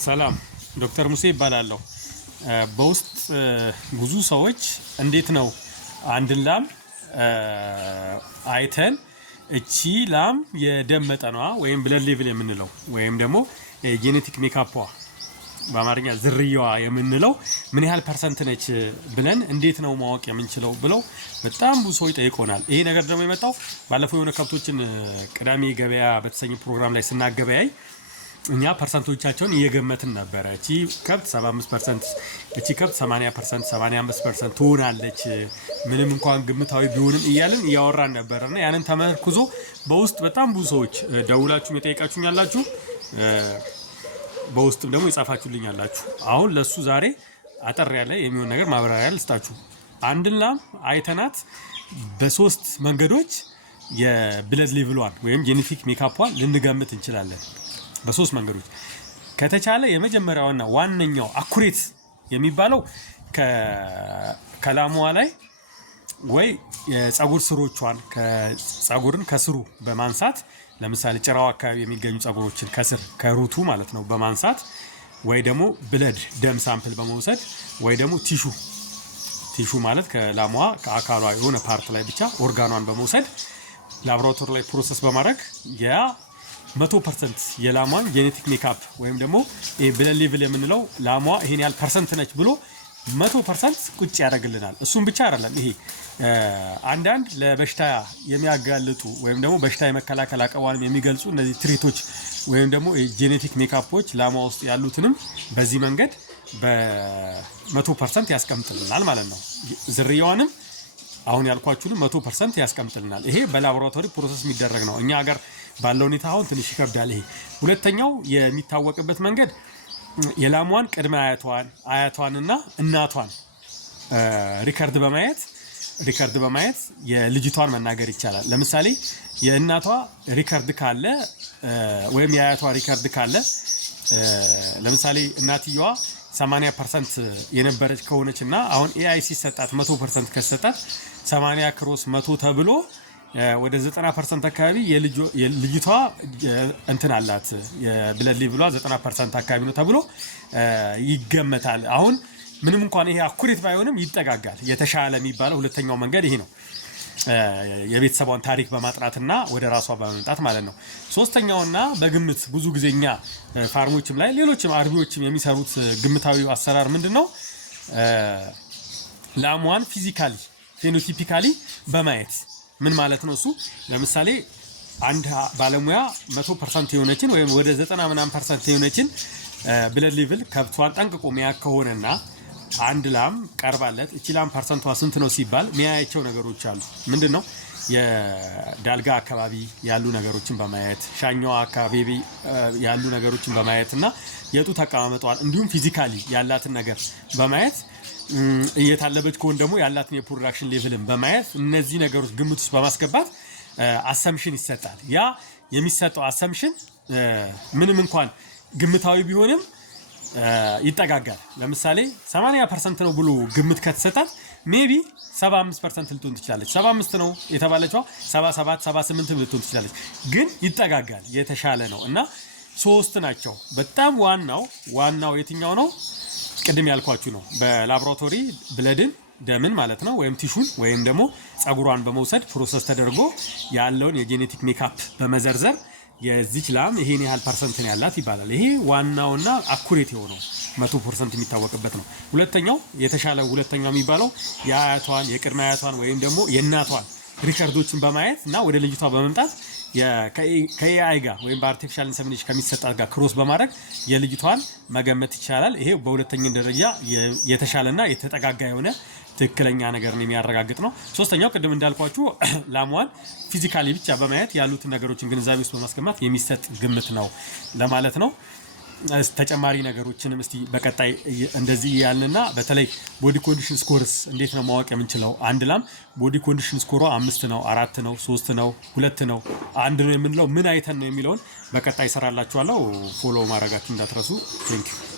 ሰላም ዶክተር ሙሴ ይባላለሁ። በውስጥ ብዙ ሰዎች እንዴት ነው አንድ ላም አይተን እቺ ላም የደም መጠኗ ወይም ብለድ ሌቭል የምንለው ወይም ደግሞ ጄኔቲክ ሜካፕዋ በአማርኛ ዝርያዋ የምንለው ምን ያህል ፐርሰንት ነች ብለን እንዴት ነው ማወቅ የምንችለው ብለው በጣም ብዙ ሰዎች ጠይቆናል። ይሄ ነገር ደግሞ የመጣው ባለፈው የሆነ ከብቶችን ቅዳሜ ገበያ በተሰኘ ፕሮግራም ላይ ስናገበያይ እኛ ፐርሰንቶቻቸውን እየገመትን ነበር። እቺ ከብት 75%፣ እቺ ከብት 80%፣ 85% ትሆናለች ምንም እንኳን ግምታዊ ቢሆንም እያልን እያወራን ነበርና ያንን ተመርኩዞ በውስጥ በጣም ብዙ ሰዎች ደውላችሁ የጠየቃችሁኝ ያላችሁ በውስጥም ደግሞ ይጻፋችሁልኝ ያላችሁ። አሁን ለሱ ዛሬ አጠር ያለ የሚሆን ነገር ማብራሪያ ልስጣችሁ። አንድን ላም አይተናት በሶስት መንገዶች የብለድ ሌቭሏን ወይም ጄኔቲክ ሜካፕዋን ልንገምት እንችላለን። በሶስት መንገዶች ከተቻለ የመጀመሪያውና ዋነኛው አኩሬት የሚባለው ከላሟ ላይ ወይ የፀጉር ስሮቿን ከፀጉርን ከስሩ በማንሳት ለምሳሌ ጭራው አካባቢ የሚገኙ ፀጉሮችን ከስር ከሩቱ ማለት ነው በማንሳት ወይ ደግሞ ብለድ ደም ሳምፕል በመውሰድ ወይ ደግሞ ቲሹ ማለት ከላሟ ከአካሏ የሆነ ፓርት ላይ ብቻ ኦርጋኗን በመውሰድ ላቦራቶሪ ላይ ፕሮሰስ በማድረግ ያ 100% የላሟን ጄኔቲክ ሜካፕ ወይም ደግሞ ብለድ ሌቭል የምንለው ላሟ ይሄን ያህል ፐርሰንት ነች ብሎ 100% ቁጭ ያደርግልናል። እሱም ብቻ አይደለም። ይሄ አንዳንድ ለበሽታ የሚያጋልጡ ወይም ደግሞ በሽታ የመከላከል አቅሟንም የሚገልጹ እነዚህ ትሪቶች ወይም ደግሞ ጄኔቲክ ሜካፖች ላሟ ውስጥ ያሉትንም በዚህ መንገድ በ100% ያስቀምጥልናል ማለት ነው። ዝርያዋንም አሁን ያልኳችሁንም 100% ያስቀምጥልናል። ይሄ በላቦራቶሪ ፕሮሰስ የሚደረግ ነው። እኛ ሀገር ባለው ሁኔታ አሁን ትንሽ ይከብዳል። ይሄ ሁለተኛው የሚታወቅበት መንገድ የላሟን ቅድመ አያቷንና እናቷን ሪከርድ በማየት የልጅቷን መናገር ይቻላል። ለምሳሌ የእናቷ ሪከርድ ካለ ወይም የአያቷ ሪከርድ ካለ ለምሳሌ እናትየዋ 80% የነበረች ከሆነች እና አሁን ኤአይ ሲሰጣት 100% ከሰጣት 80 ክሮስ 100 ተብሎ ወደ 90% አካባቢ የልጅቷ እንትን አላት የብለድ ሌቭሏ 90% አካባቢ ነው ተብሎ ይገመታል። አሁን ምንም እንኳን ይሄ አኩሬት ባይሆንም ይጠጋጋል። የተሻለ የሚባለው ሁለተኛው መንገድ ይሄ ነው፣ የቤተሰቧን ታሪክ በማጥናትና ወደ ራሷ በመምጣት ማለት ነው። ሶስተኛውና በግምት ብዙ ጊዜኛ ፋርሞችም ላይ ሌሎችም አርቢዎችም የሚሰሩት ግምታዊ አሰራር ምንድነው? ላሟን ፊዚካሊ ፌኖቲፒካሊ በማየት ምን ማለት ነው? እሱ ለምሳሌ አንድ ባለሙያ 100% የሆነችን ወይም ወደ 90% የሆነችን ብለድ ሌቭል ከብቷን ጠንቅቆ ሚያ ከሆነና አንድ ላም ቀርባለት እቺ ላም ፐርሰንቷ ስንት ነው ሲባል ሚያያቸው ነገሮች አሉ። ምንድነው? የዳልጋ አካባቢ ያሉ ነገሮችን በማየት ሻኛዋ አካባቢ ያሉ ነገሮችን በማየት እና የጡት አቀማመጧን እንዲሁም ፊዚካሊ ያላትን ነገር በማየት እየታለበች ከሆነ ደግሞ ያላትን የፕሮዳክሽን ሌቭልን በማየት እነዚህ ነገሮች ግምት ውስጥ በማስገባት አሰምሽን ይሰጣል። ያ የሚሰጠው አሰምሽን ምንም እንኳን ግምታዊ ቢሆንም ይጠጋጋል። ለምሳሌ 80% ነው ብሎ ግምት ከተሰጣት ሜቢ 75% ልትሆን ትችላለች። 75 ነው የተባለችው 77 78 ልትሆን ትችላለች። ግን ይጠጋጋል፣ የተሻለ ነው እና ሶስት ናቸው። በጣም ዋናው የትኛው ነው? ቅድም ያልኳችሁ ነው። በላቦራቶሪ ብለድን ደምን ማለት ነው ወይም ቲሹን ወይም ደግሞ ፀጉሯን በመውሰድ ፕሮሰስ ተደርጎ ያለውን የጄኔቲክ ሜካፕ በመዘርዘር የዚች ላም ይሄን ያህል ፐርሰንት ነው ያላት ይባላል። ይሄ ዋናውና አኩሬት የሆነው 100% የሚታወቅበት ነው። ሁለተኛው የሚባለው የአያቷን የቅድመ አያቷን ወይም ደግሞ የእናቷን ሪከርዶችን በማየት እና ወደ ልጅቷ በመምጣት ከኤአይ ጋር ወይም በአርቲፊሻል ኢንሰሚኔሽን ከሚሰጣት ጋር ክሮስ በማድረግ የልጅቷን መገመት ይቻላል። ይሄ በሁለተኛ ደረጃ የተሻለና የተጠጋጋ የሆነ ትክክለኛ ነገርን የሚያረጋግጥ ነው። ሶስተኛው ቅድም እንዳልኳችሁ ላሟን ፊዚካሊ ብቻ በማየት ያሉትን ነገሮችን ግንዛቤ ውስጥ በማስቀመጥ የሚሰጥ ግምት ነው ለማለት ነው። ተጨማሪ ነገሮችንም እስቲ በቀጣይ እንደዚህ ያልንና በተለይ ቦዲ ኮንዲሽን ስኮርስ እንዴት ነው ማወቅ የምንችለው? አንድ ላም ቦዲ ኮንዲሽን ስኮሯ 5 ነው፣ 4 ነው፣ 3 ነው፣ 2 ነው፣ 1 ነው የምንለው ምን አይተን ነው የሚለውን በቀጣይ እሰራላችኋለሁ። ፎሎ ማድረጋችሁ እንዳትረሱ። ቴንክ ዩ